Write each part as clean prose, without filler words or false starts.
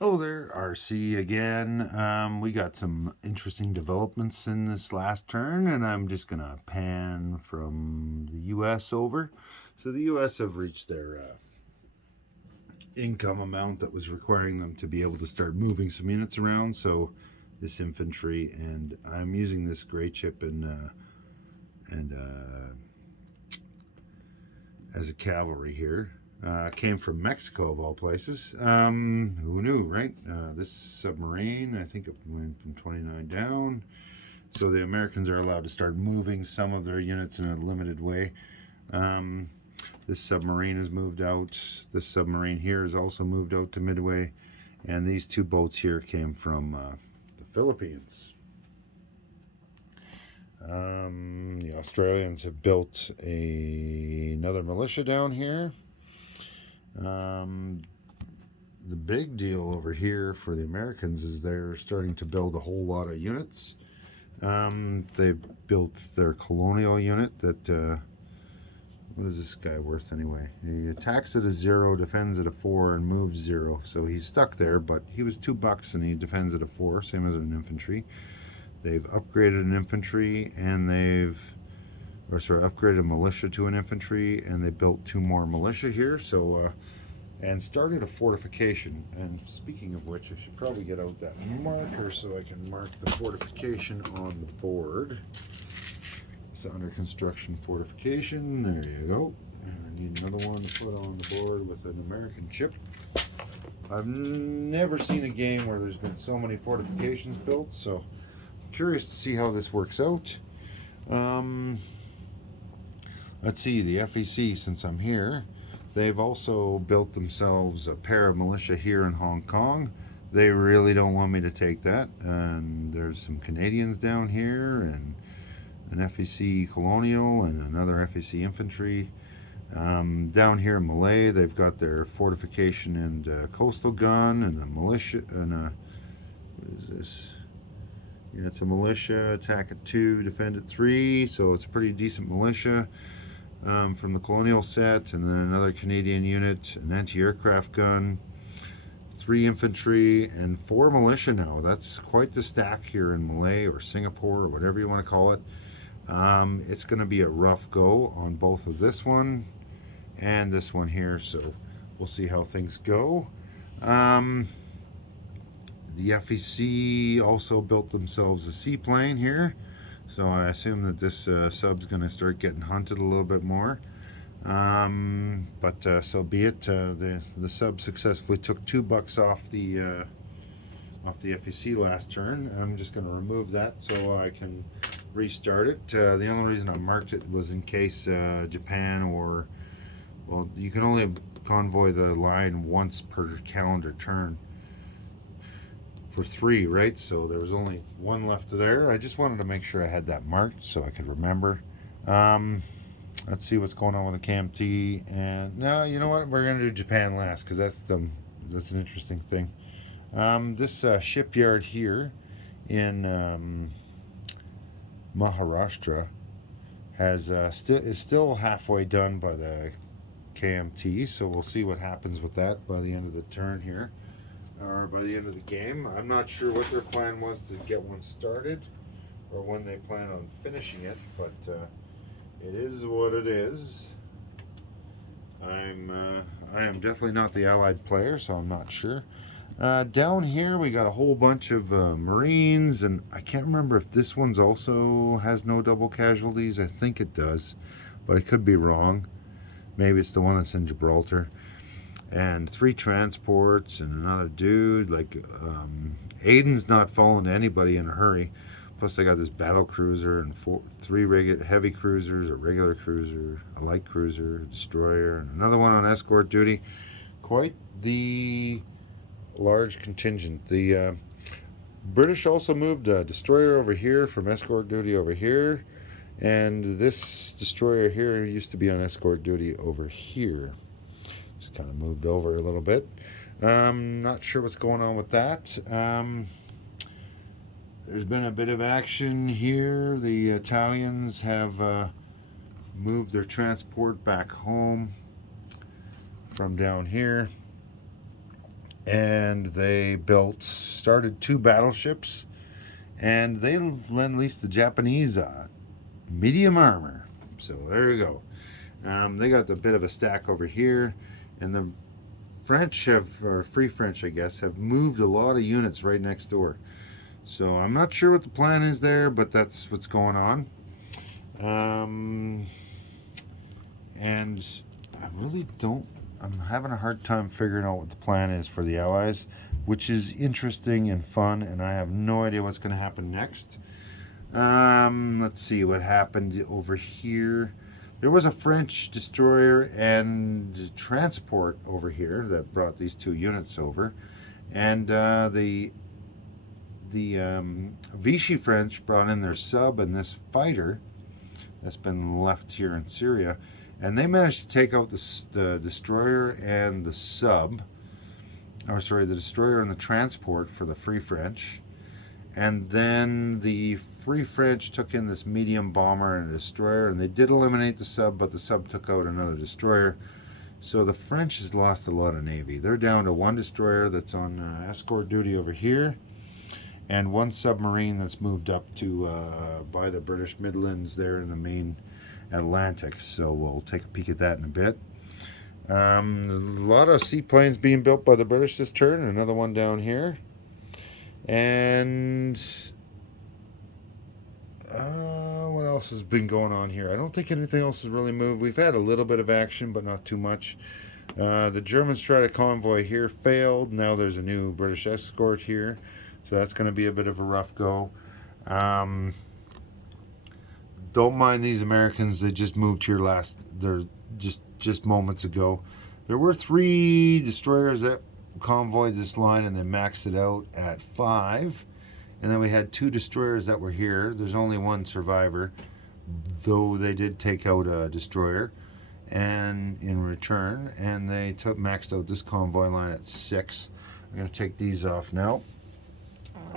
Oh, there, RC again. We got some interesting developments in this last turn, and I'm just gonna pan from the U.S. over. So the U.S. have reached their income amount that was requiring them to be able to start moving some units around. So this infantry, and I'm using this gray chip and as a cavalry here. Came from Mexico, of all places. Who knew, right? This submarine, I think it went from 29 down. So the Americans are allowed to start moving some of their units in a limited way. Um, this submarine has moved out. This submarine here has also moved out to Midway. And these two boats here came from the Philippines. The Australians have built another militia down here. Um, the big deal over here for the Americans is they're starting to build a whole lot of units. They've built their colonial unit that, what is this guy worth anyway? He attacks at a 0, defends at a 4, and moves 0. So he's stuck there, but he was $2 and he defends at a 4, same as an infantry. They've upgraded an infantry and upgraded a militia to an infantry, and they built 2 more militia here. So, and started a fortification. And speaking of which, I should probably get out that marker so I can mark the fortification on the board. It's under construction fortification. There you go. I need another one to put on the board with an American chip. I've never seen a game where there's been so many fortifications built, so I'm curious to see how this works out. Let's see, the FEC, since I'm here, they've also built themselves a pair of militia here in Hong Kong. They really don't want me to take that. And there's some Canadians down here, and an FEC Colonial, and another FEC Infantry. Down here in Malay, they've got their fortification and coastal gun, and a militia, and a, what is this? Yeah, it's a militia, attack at 2, defend at 3, so it's a pretty decent militia. From the colonial set, and then another Canadian unit, an anti-aircraft gun, 3 infantry, and 4 militia now. That's quite the stack here in Malay or Singapore or whatever you want to call it. It's going to be a rough go on both of this one and this one here, so we'll see how things go. The FEC also built themselves a seaplane here. So I assume that this sub's going to start getting hunted a little bit more. But so be it. The sub successfully took $2 off the FEC last turn. I'm just going to remove that so I can restart it. The only reason I marked it was in case Japan or, well, you can only convoy the line once per calendar turn for 3, right? So there was only 1 left there. I just wanted to make sure I had that marked so I could remember. Let's see what's going on with the KMT. And no, you know what? We're gonna do Japan last because that's an interesting thing. This shipyard here in Maharashtra is still halfway done by the KMT. So we'll see what happens with that by the end of the turn here, or by the end of the game. I'm not sure what their plan was to get one started or when they plan on finishing it, but it is what it is. I am definitely not the allied player, so I'm not sure. Down here we got a whole bunch of Marines, and I can't remember if this one's also has no double casualties. I think it does, but I could be wrong. Maybe it's the one that's in Gibraltar. And 3 transports and another dude. Like, Aiden's not falling to anybody in a hurry. Plus, they got this battle cruiser and 3 heavy cruisers, a regular cruiser, a light cruiser, a destroyer, and another one on escort duty. Quite the large contingent. The British also moved a destroyer over here from escort duty over here. And this destroyer here used to be on escort duty over here. Just kind of moved over a little bit. Not sure what's going on with that. There's been a bit of action here. The Italians have moved their transport back home from down here. and they started 2 battleships, and they lend-leased the Japanese medium armor. So there you go. They got a bit of a stack over here, and the French or Free French, I guess, have moved a lot of units right next door. So I'm not sure what the plan is there, but that's what's going on. And I really don't, I'm having a hard time figuring out what the plan is for the Allies, which is interesting and fun, and I have no idea what's going to happen next. Let's see what happened over here. There was a French destroyer and transport over here that brought these 2 units over, and the Vichy French brought in their sub and this fighter that's been left here in Syria, and they managed to take out the destroyer and the sub, or sorry, the destroyer and the transport for the Free French. And then the Free French took in this medium bomber and a destroyer, and they did eliminate the sub, but the sub took out another destroyer. So the French has lost a lot of Navy. They're down to 1 destroyer that's on escort duty over here, and 1 submarine that's moved up to by the British Midlands there in the main Atlantic. So we'll take a peek at that in a bit. A lot of seaplanes being built by the British this turn. Another one down here. And what else has been going on here? I don't think anything else has really moved. We've had a little bit of action, but not too much. The Germans tried a convoy here, failed. Now there's a new British escort here, so that's going to be a bit of a rough go. Don't mind these Americans. They just moved here they're just moments ago. There were 3 destroyers that convoyed this line, and they maxed it out at 5. And then we had 2 destroyers that were here. There's only 1 survivor, though they did take out a destroyer and in return, and they maxed out this convoy line at 6. I'm going to take these off now.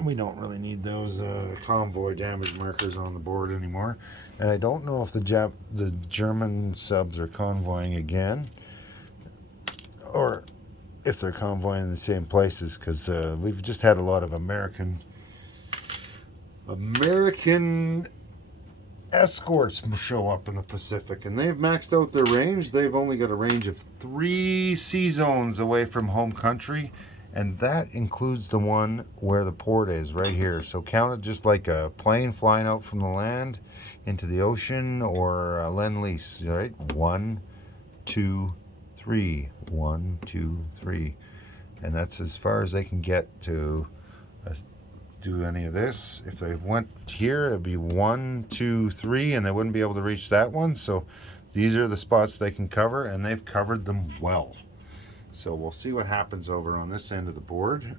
We don't really need those convoy damage markers on the board anymore. And I don't know if the German subs are convoying again, or if they're convoying in the same places, because we've just had a lot of American escorts show up in the Pacific, and they've maxed out their range. They've only got a range of 3 sea zones away from home country, and that includes the one where the port is right here. So count it just like a plane flying out from the land into the ocean, or a lend-lease, right? 1, 2, 3. 1, 2, 3. And that's as far as they can get to do any of this. If they went here, it'd be 1, 2, 3, and they wouldn't be able to reach that one. So these are the spots they can cover, and they've covered them well. So we'll see what happens over on this end of the board.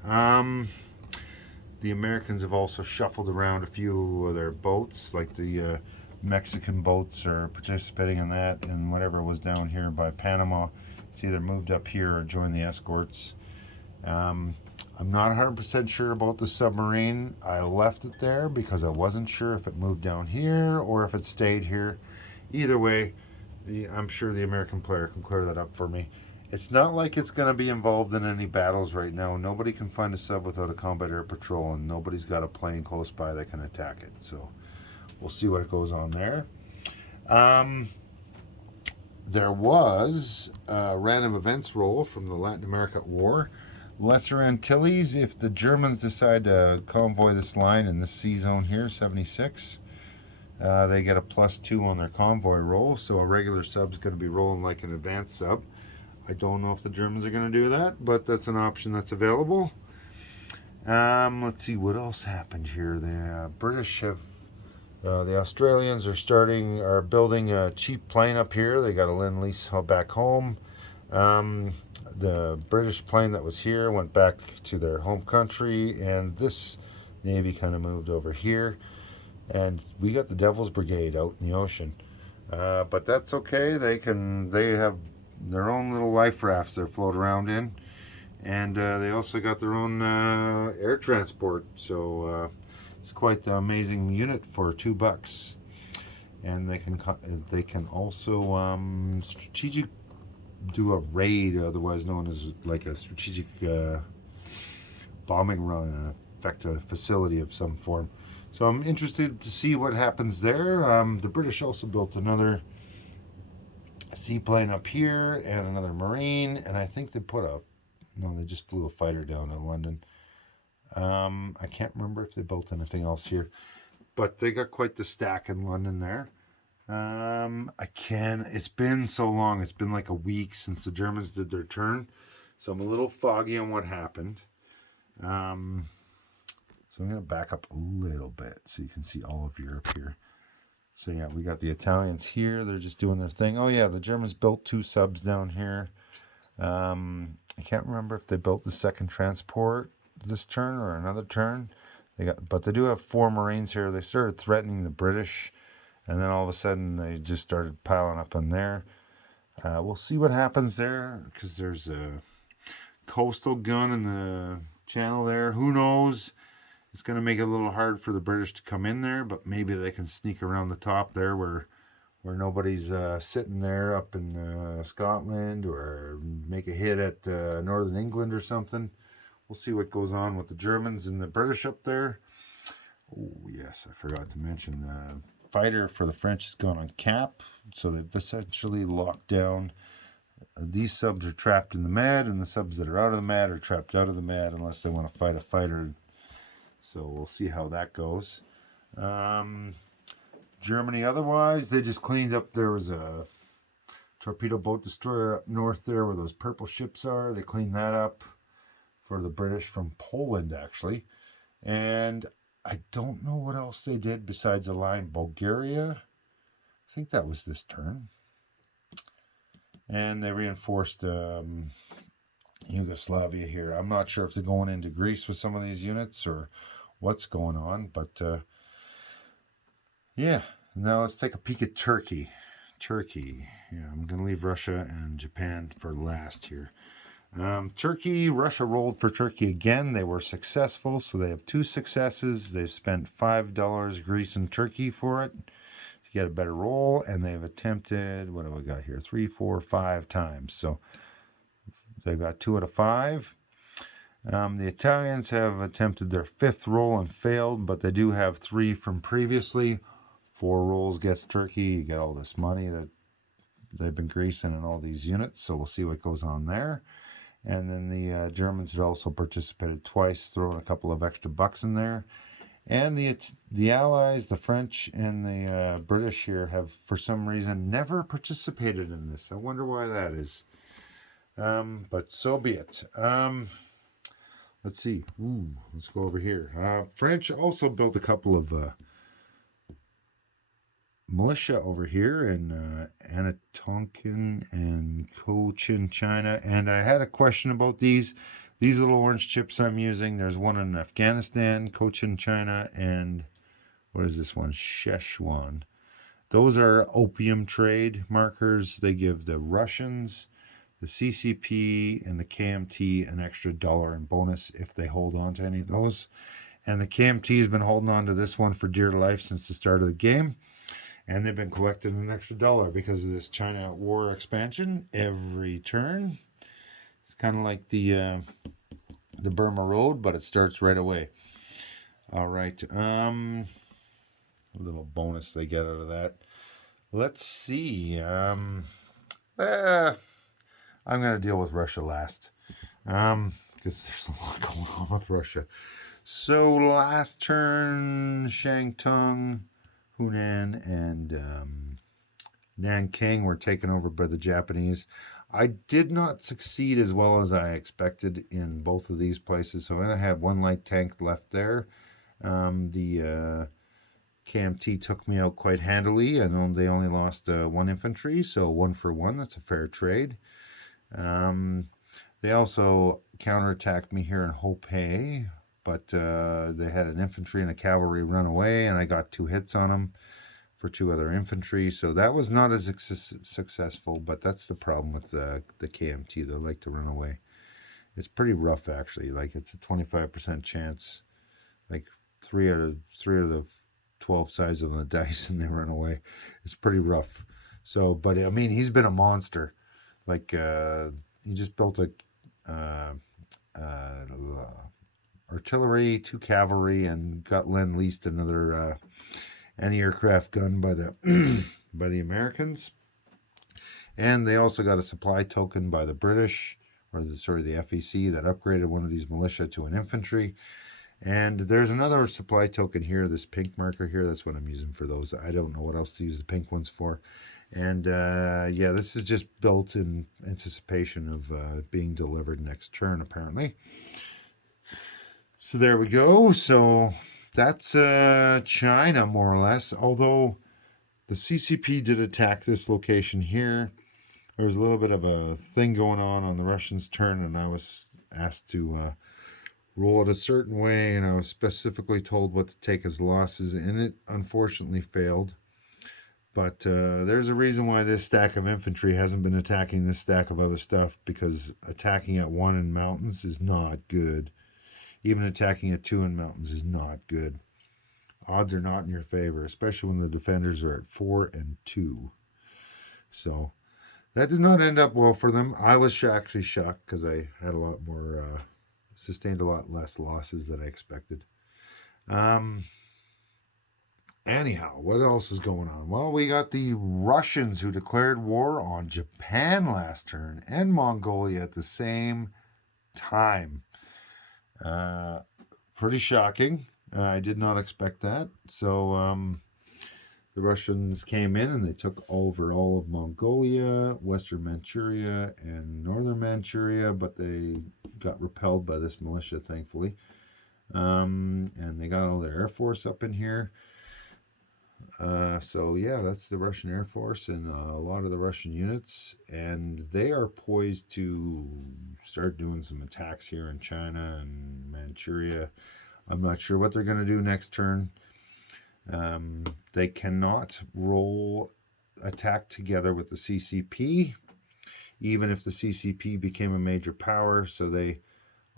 The Americans have also shuffled around a few of their boats, like the Mexican boats are participating in that, and whatever was down here by Panama, it's either moved up here or joined the escorts. I'm not 100% sure about the submarine. I left it there because I wasn't sure if it moved down here or if it stayed here. Either way, I'm sure the American player can clear that up for me. It's not like it's going to be involved in any battles right now. Nobody can find a sub without a combat air patrol, and nobody's got a plane close by that can attack it. So we'll see what goes on there. There was a random events roll from the Latin America War. Lesser Antilles, if the Germans decide to convoy this line in this sea zone here, 76, they get a +2 on their convoy roll. So a regular sub's going to be rolling like an advanced sub. I don't know if the Germans are going to do that, but that's an option that's available. Let's see what else happened here. The British have, the Australians are building a cheap plane up here. They got a lend-lease back home. The British plane that was here went back to their home country, and this Navy kind of moved over here. And we got the Devil's Brigade out in the ocean. But that's okay. They have their own little life rafts they float around in, and they also got their own air transport. So it's quite the amazing unit for $2. And they can also strategic do a raid, otherwise known as like a strategic bombing run and affect a facility of some form. So I'm interested to see what happens there. The British also built another seaplane up here and another Marine, and I think they put a no, they just flew a fighter down in London. I can't remember if they built anything else here, but they got quite the stack in London there. It's been so long. It's been like a week since the Germans did their turn, so I'm a little foggy on what happened. So I'm going to back up a little bit so you can see all of Europe here. So yeah, we got the Italians here. They're just doing their thing. Oh yeah, the Germans built 2 subs down here. I can't remember if they built the second transport this turn or another turn. But they do have 4 Marines here. They started threatening the British, and then all of a sudden they just started piling up on there. We'll see what happens there, because there's a coastal gun in the channel there. Who knows? It's going to make it a little hard for the British to come in there, but maybe they can sneak around the top there where nobody's sitting there up in Scotland, or make a hit at Northern England or something. We'll see what goes on with the Germans and the British up there. Oh, yes, I forgot to mention the fighter for the French has gone on cap, so they've essentially locked down. These subs are trapped in the Med, and the subs that are out of the Med are trapped out of the Med unless they want to fight a fighter. So we'll see how that goes. Germany, otherwise, they just cleaned up. There was a torpedo boat destroyer up north there where those purple ships are. They cleaned that up for the British from Poland, actually. And I don't know what else they did besides align Bulgaria. I think that was this turn. And they reinforced Yugoslavia here. I'm not sure if they're going into Greece with some of these units or what's going on, but yeah. Now let's take a peek at Turkey. Yeah, I'm going to leave Russia and Japan for last here. Russia rolled for Turkey again. They were successful, so they have 2 successes. They've spent $5 Greece and Turkey for it to get a better roll, and they've attempted, what do we got here? 3, 4, 5 times. So they got 2 out of 5. The Italians have attempted their 5th roll and failed, but they do have 3 from previously. 4 rolls gets Turkey. You get all this money that they've been greasing in all these units, so we'll see what goes on there. And then the Germans had also participated twice, throwing a couple of extra bucks in there. And the Allies, the French and the British here, have for some reason never participated in this. I wonder why that is. But so be it. Let's see. Let's go over here. French also built a couple of militia over here in Antilles and Cochin, China. And I had a question about these little orange chips I'm using. There's one in Afghanistan, Cochin, China, and what is this one? Szechuan. Those are opium trade markers. They give the Russians, the CCP, and the KMT an extra $1 in bonus if they hold on to any of those. And the KMT has been holding on to this one for dear life since the start of the game. And they've been collecting an extra $1 because of this China war expansion every turn. It's kind of like the Burma Road, but it starts right away. All right. A little bonus they get out of that. Let's see. I'm going to deal with Russia last, because there's a lot going on with Russia. So last turn, Shantung, Hunan, and Nanking were taken over by the Japanese. I did not succeed as well as I expected in both of these places, so I had 1 light tank left there. The KMT took me out quite handily, and they only lost 1 infantry, so 1 for 1. That's a fair trade. They also counterattacked me here in Hopei, but they had an infantry and a cavalry run away, and I got 2 hits on them for 2 other infantry, so that was not as successful, but that's the problem with the KMT. They like to run away. It's pretty rough, actually. Like, it's a 25% chance, like 3 out of the 12 sides on the dice, and they run away. It's pretty rough. So, but I mean, he's been a monster. Like, he just built a artillery, 2 cavalry, and got lend-leased another anti-aircraft gun by the by the Americans. And they also got a supply token by the British, or the FEC, that upgraded one of these militia to an infantry. And there's another supply token here, this pink marker here. That's what I'm using for those. I don't know what else to use the pink ones for. And yeah, this is just built in anticipation of being delivered next turn, apparently. So there we go. So that's China, more or less. Although the CCP did attack this location here. There was a little bit of a thing going on the Russians' turn, and I was asked to roll it a certain way, and I was specifically told what to take as losses, and it unfortunately failed. But there's a reason why this stack of infantry hasn't been attacking this stack of other stuff, because attacking at 1 in mountains is not good. Even attacking at 2 in mountains is not good. Odds are not in your favor, especially when the defenders are at 4 and 2. So that did not end up well for them. I was actually shocked because I had a lot more, sustained a lot less losses than I expected. Anyhow, what else is going on? Well, we got the Russians who declared war on Japan last turn and Mongolia at the same time. Pretty shocking. I did not expect that. So the Russians came in and they took over all of Mongolia, Western Manchuria, and Northern Manchuria, but they got repelled by this militia, thankfully. And they got all their Air Force up in here. So yeah, that's the Russian Air Force and a lot of the Russian units, and they are poised to start doing some attacks here in China and Manchuria. I'm not sure what they're going to do next turn. They cannot roll attack together with the CCP, even if the CCP became a major power, so they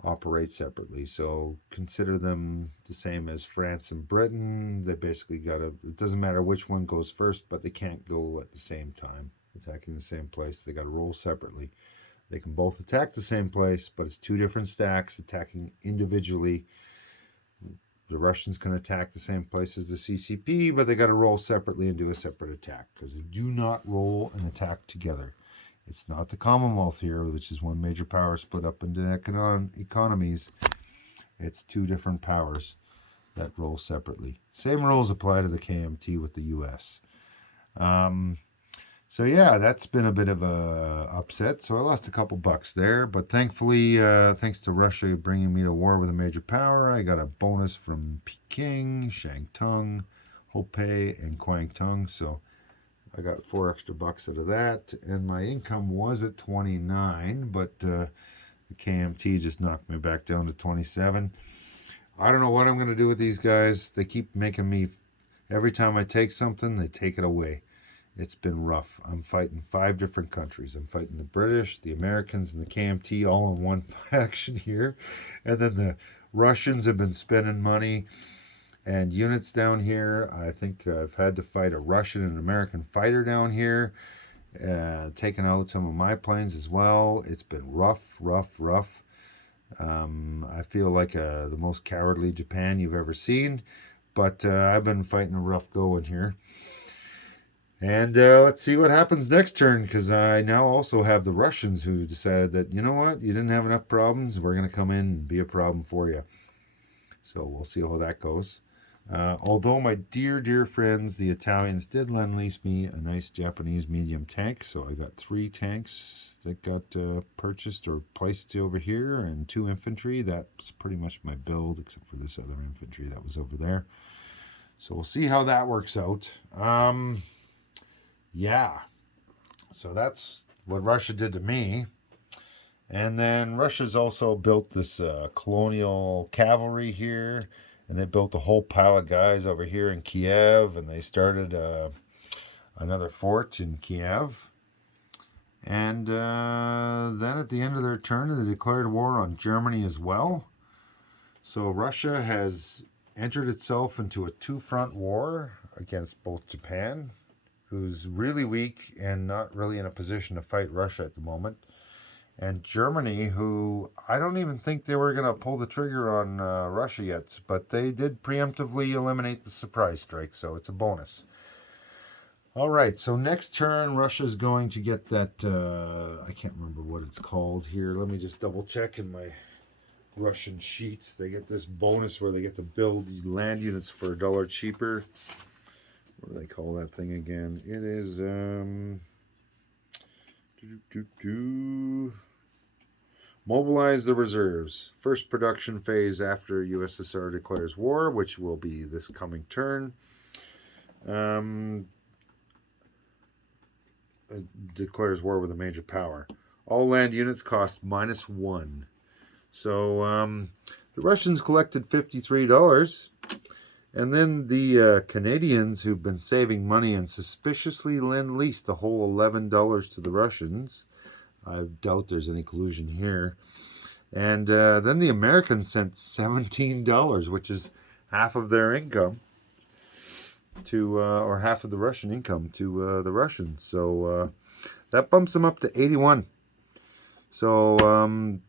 operate separately. So consider them the same as France and Britain. They basically it doesn't matter which one goes first, but they can't go at the same time, attacking the same place. They got to roll separately. They can both attack the same place, but it's 2 different stacks attacking individually. The Russians can attack the same place as the CCP, but they got to roll separately and do a separate attack, because they do not roll and attack together. It's not the Commonwealth here, which is one major power split up into economies. It's 2 different powers that roll separately. Same rules apply to the KMT with the US. So yeah, that's been a bit of a upset. So I lost a couple bucks there, but thankfully, thanks to Russia bringing me to war with a major power, I got a bonus from Peking, Shantung, Hopei, and Kwangtung. So I got 4 extra bucks out of that, and my income was at 29, but the KMT just knocked me back down to 27. I don't know what I'm going to do with these guys. They keep making me, every time I take something, they take it away. It's been rough. I'm fighting 5 different countries. I'm fighting the British, the Americans, and the KMT all in one faction here. And then the Russians have been spending money and units down here. I think I've had to fight a Russian and American fighter down here, taking out some of my planes as well. It's been rough. I feel like the most cowardly Japan you've ever seen, but I've been fighting a rough go in here. And let's see what happens next turn, because I now also have the Russians who decided that, you know what, you didn't have enough problems, we're going to come in and be a problem for you. So we'll see how that goes. Although my dear friends, the Italians, did lend-lease me a nice Japanese medium tank. So I got 3 tanks that got purchased or placed over here, and 2 infantry. That's pretty much my build, except for this other infantry that was over there. So we'll see how that works out. Yeah. So that's what Russia did to me. And then Russia's also built this colonial cavalry here. And they built a whole pile of guys over here in Kiev, and they started another fort in Kiev. And then at the end of their turn, they declared war on Germany as well. So Russia has entered itself into a 2-front war against both Japan, who's really weak and not really in a position to fight Russia at the moment, and Germany, who I don't even think they were going to pull the trigger on Russia yet, but they did preemptively eliminate the surprise strike, so it's a bonus. All right, so next turn, Russia's going to get that, I can't remember what it's called here. Let me just double check in my Russian sheet. They get this bonus where they get to build these land units for $1 cheaper. What do they call that thing again? It is, mobilize the reserves. First production phase after USSR declares war, which will be this coming turn. Declares war with a major power. All land units cost -1. So the Russians collected $53, and then the Canadians, who've been saving money and suspiciously lend-leased the whole $11 to the Russians. I doubt there's any collusion here. And then the Americans sent $17, which is half of their income to, or half of the Russian income to the Russians. So that bumps them up to 81. So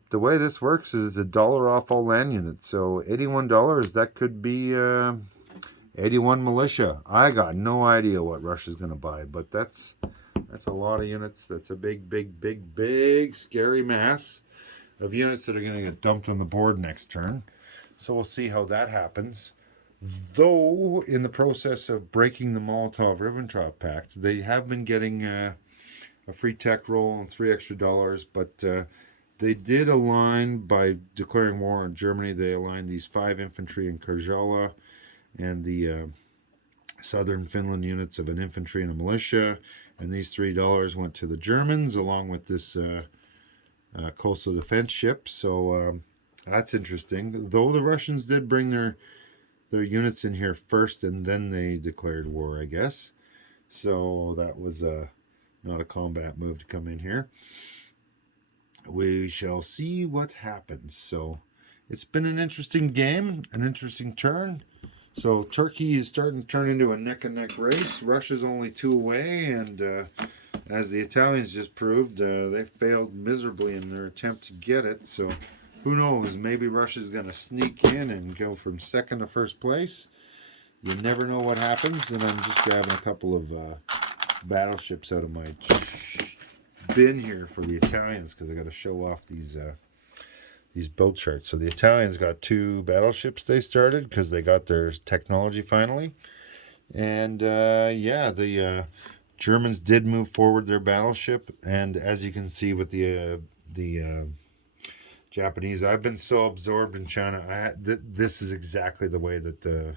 the way this works is it's $1 off all land units. So $81, that could be 81 militia. I got no idea what Russia's going to buy, but that's a lot of units. That's a big, scary mass of units that are going to get dumped on the board next turn. So we'll see how that happens. Though, in the process of breaking the Molotov-Ribbentrop Pact, they have been getting a free tech roll and $3 extra, but they did align, by declaring war on Germany, they aligned these 5 infantry in Karjala and the southern Finland units of an infantry and a militia, and these $3 went to the Germans along with this coastal defense ship. So that's interesting. Though the Russians did bring their units in here first, and then they declared war, I guess. So that was not a combat move to come in here. We shall see what happens. So it's been an interesting game, an interesting turn. So Turkey is starting to turn into a neck-and-neck race. Russia's only 2 away, and as the Italians just proved, they failed miserably in their attempt to get it. So who knows? Maybe Russia's going to sneak in and go from second to first place. You never know what happens. And I'm just grabbing a couple of battleships out of my bin here for the Italians, because I got to show off these build charts. So the Italians got 2 battleships they started because they got their technology finally. And yeah, the Germans did move forward their battleship. And as you can see with the Japanese, I've been so absorbed in China. This is exactly the way that the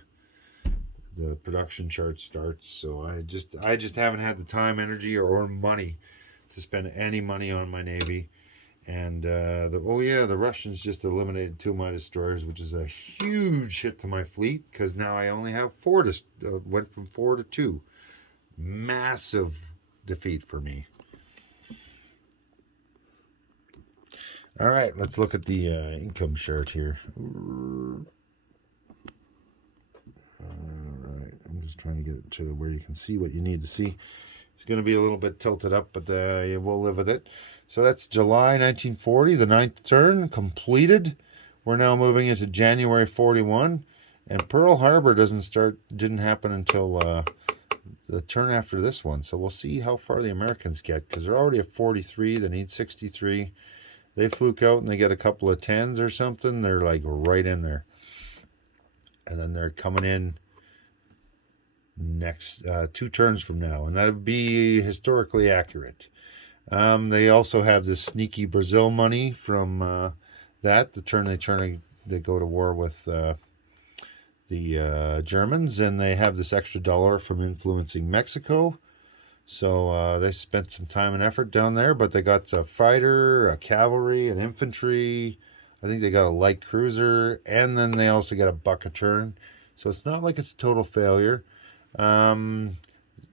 production chart starts. So I just haven't had the time, energy, or money to spend any money on my Navy. And the Russians just eliminated 2 of my destroyers, which is a huge hit to my fleet, because now I only have 4. Went from 4 to 2. Massive defeat for me. All right, let's look at the income chart here. All right, I'm just trying to get it to where you can see what you need to see. It's going to be a little bit tilted up, but we'll live with it. So that's July 1940, the 9th turn completed. We're now moving into January 41, and Pearl Harbor didn't happen until the turn after this one. So we'll see how far the Americans get, because they're already at 43. They need 63. They fluke out and they get a couple of 10s or something. They're like right in there. And then they're coming in next 2 turns from now, and that would be historically accurate. They also have this sneaky Brazil money from that. The turn they go to war with the Germans, and they have this extra $1 from influencing Mexico. So they spent some time and effort down there, but they got a fighter, a cavalry, an infantry. I think they got a light cruiser, and then they also got a buck a turn. So it's not like it's a total failure.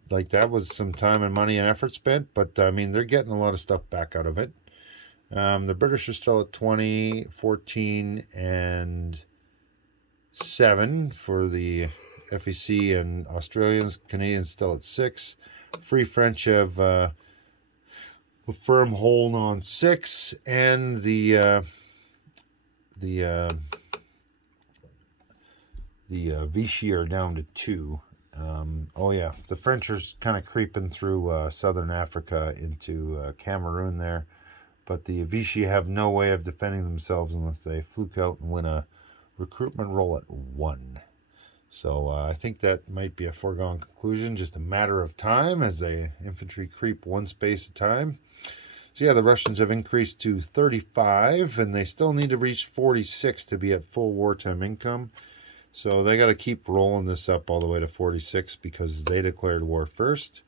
Like that was some time and money and effort spent, but I mean, they're getting a lot of stuff back out of it. The British are still at 20, 14, and 7 for the FEC, and Australians, Canadians still at 6. Free French have a firm hold on 6, and the Vichy are down to 2. Oh yeah, the French are kind of creeping through southern Africa into Cameroon there, but the Vichy have no way of defending themselves unless they fluke out and win a recruitment roll at 1. So I think that might be a foregone conclusion, just a matter of time as the infantry creep one space at a time. So yeah, the Russians have increased to 35, and they still need to reach 46 to be at full wartime income. So they got to keep rolling this up all the way to 46 because they declared war first.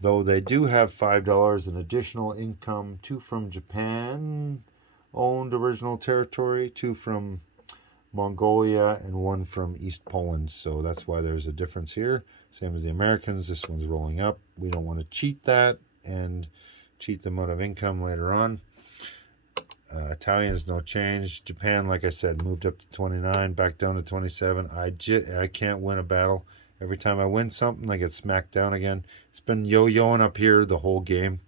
Though they do have $5 in additional income, 2 from Japan owned original territory, 2 from Mongolia, and 1 from East Poland. So that's why there's a difference here. Same as the Americans, this one's rolling up. We don't want to cheat that and cheat them out of income later on. Italians, no change. Japan, like I said, moved up to 29, back down to 27. I can't win a battle. Every time I win something, I get smacked down again. It's been yo-yoing up here the whole game.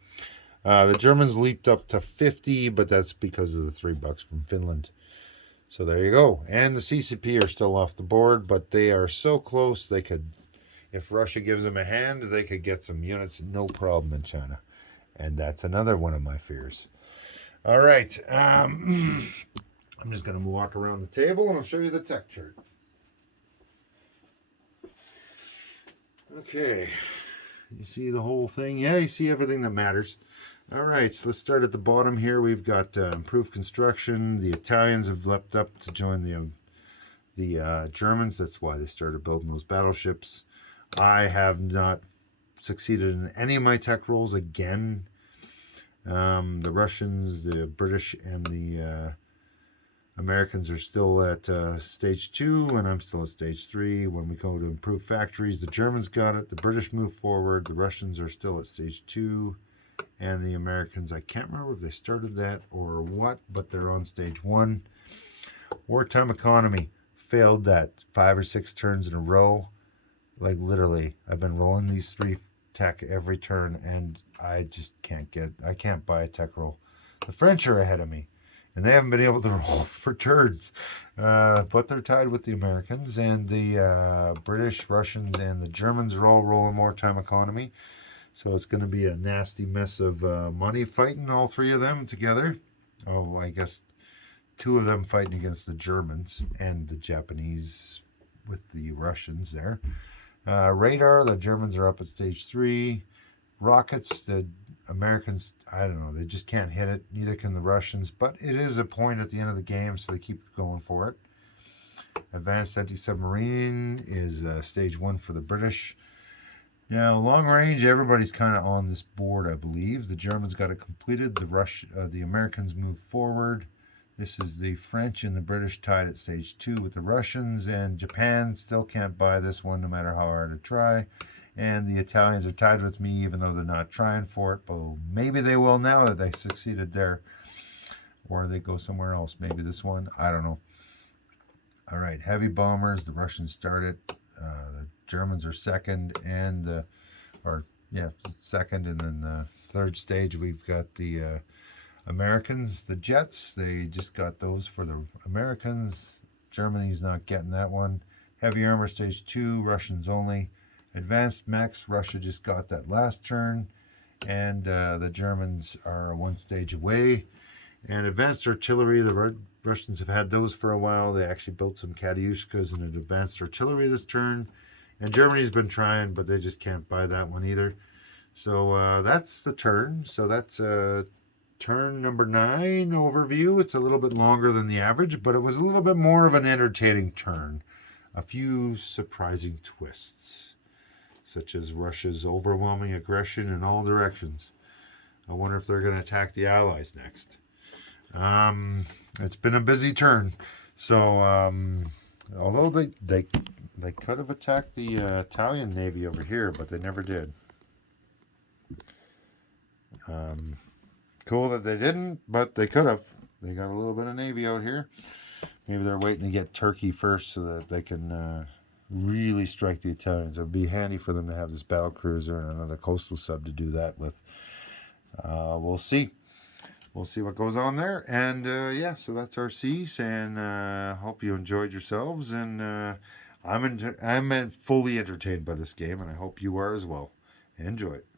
The Germans leaped up to 50, but that's because of the $3 from Finland. So there you go. And the CCP are still off the board, but they are so close they could, if Russia gives them a hand, they could get some units, no problem in China. And that's another one of my fears. All right. I'm just going to walk around the table and I'll show you the tech chart. Okay. You see the whole thing? Yeah, you see everything that matters. All right, so let's start at the bottom here. We've got improved construction. The Italians have leapt up to join the Germans. That's why they started building those battleships. I have not succeeded in any of my tech rolls again. The Russians, the British, and the Americans are still at stage 2, and I'm still at stage 3. When we go to improve factories, the Germans got it. The British move forward. The Russians are still at stage 2. And the Americans, I can't remember if they started that or what, but they're on stage 1. Wartime economy, failed that 5 or 6 turns in a row. Like literally, I've been rolling these 3 tech every turn, and I just I can't buy a tech roll. The French are ahead of me, and they haven't been able to roll for turns. But they're tied with the Americans, and the British, Russians, and the Germans are all rolling wartime economy. So it's going to be a nasty mess of money fighting all 3 of them together. Oh, I guess 2 of them fighting against the Germans and the Japanese with the Russians there. Radar, the Germans are up at stage 3. Rockets, the Americans, I don't know, they just can't hit it. Neither can the Russians, but it is a point at the end of the game, so they keep going for it. Advanced Anti-Submarine is stage 1 for the British. Now, long range, everybody's kind of on this board, I believe. The Germans got it completed. The Americans move forward. This is the French and the British tied at stage 2 with the Russians, and Japan still can't buy this one no matter how hard I try. And the Italians are tied with me even though they're not trying for it, but maybe they will now that they succeeded there. Or they go somewhere else. Maybe this one. I don't know. All right, heavy bombers. The Russians started. The Germans are second, and second, and then the third stage we've got the Americans, the jets. They just got those for the Americans. Germany's not getting that one. Heavy armor stage 2, Russians only. Advanced mechs, Russia just got that last turn, and the Germans are 1 stage away. And advanced artillery, the Russians have had those for a while. They actually built some Katyushkas and advanced artillery this turn. And Germany's been trying, but they just can't buy that one either. So that's the turn. So that's turn number 9 overview. It's a little bit longer than the average, but it was a little bit more of an entertaining turn. A few surprising twists, such as Russia's overwhelming aggression in all directions. I wonder if they're going to attack the Allies next. It's been a busy turn. So although they could have attacked the Italian Navy over here, but they never did. Cool that they didn't, but they could have. They got a little bit of Navy out here. Maybe they're waiting to get Turkey first so that they can really strike the Italians. It would be handy for them to have this battle cruiser and another coastal sub to do that with. We'll see. We'll see what goes on there. And yeah, so that's our C's. And hope you enjoyed yourselves. And I'm fully entertained by this game, and I hope you are as well. Enjoy it.